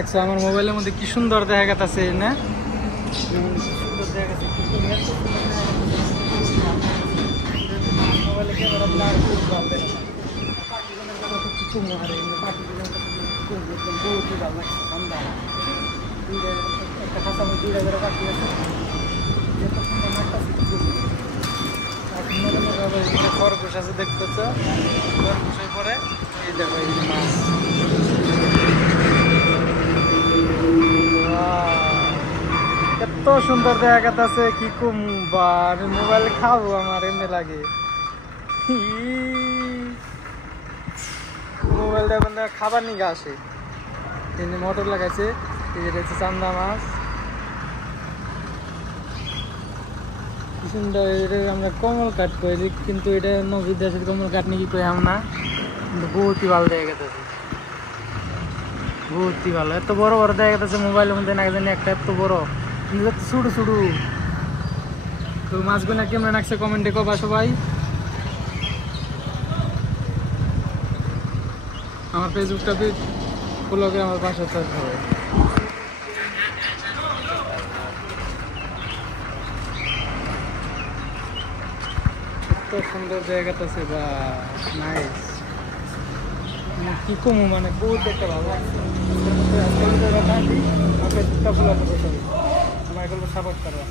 দেখছো আমার মোবাইলের মধ্যে কি সুন্দর দেখা গেছে না? সুন্দর দেখা গেছে মোবাইলে ক্যামেরা দিলে আর খুব ভালো দেখা যায়। পাখিগুলোর কথা তো কিছু মহারে পাখিগুলোর কথা খুব একদম বহুতই ভালো লাগছে। ঠান্ডা একটা খাঁচা মধ্যে 2,000 পাখি আছে। এত সুন্দর লাগতেছে খরগোশ আছে দেখতেছ, খরগোশের পরে এই দেখো এই যে মাছ। এত সুন্দর দেখা গেছে কি কম বা আমি মোবাইল খাবো আমার এমনি লাগে। মোবাইলটা মানে খাবার নিয়ে আসে মোটর লাগাইছে। এই যেটা হচ্ছে চান্দা মাছ, কি সুন্দর। এটা আমরা কমল কাঠ করি কিন্তু এটা নদীর দেশের কমল কাঠ নাকি কই আমরা, কিন্তু বহুতই ভালো দেখা গেছে, বহুতই ভালো। এত বড় বড় দেখা গেছে মোবাইলের মধ্যে না জানি একটা এত বড়, কিন্তু ছোট ছোট। তো মাছগুলো কেমন লাগছে কমেন্টে কবা সবাই। আমার ফেসবুকটা ফলো করে আমার পাশে থাকতে হবে। এত সুন্দর জায়গাটা আছে বা নাইস, কি কমু মানে বহুত একটা ভালো লাগছে। ফেসবুকটা ফলো করতে হবে, আমার এগুলো সাপোর্ট করবা।